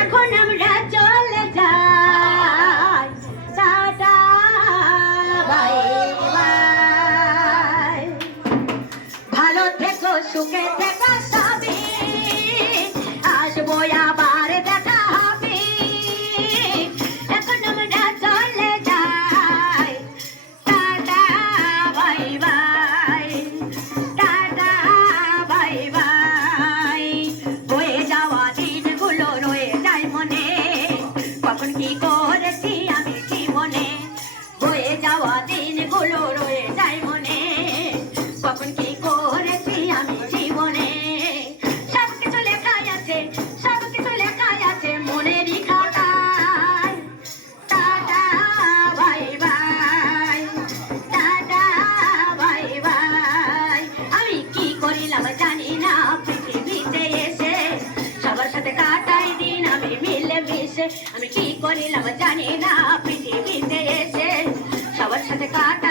এখন আমরা চলে যাই, টাটা বাই বাই। ভালো থেকো, সুখে থেকো সবই, আসবো আবার দেখা হবে। এখন আমরা চলে যাই, tata bye bye, tata bye bye. বয়ে যাওয়া দিনগুলো রয়ে যায় মনে, কখন কি করেছি আমি জীবনে। বয়ে যাওয়া দিনগুলো রয়ে যায় মনে, কখন কি করেছি আমি জীবনে। সব কিছু লেখাই আছে, সব কিছু লেখাই আছে মনেরই খাতায়। Tata bye bye, tata bye bye. আমি কি করিলাম জানি না পৃথিবীতে এসে, সবার সাথে কাটাই দিন আমি মিলে মিশে। আমি কি করিলাম জানি না পৃথিবীতে এসে, সবার সাথে কাটাই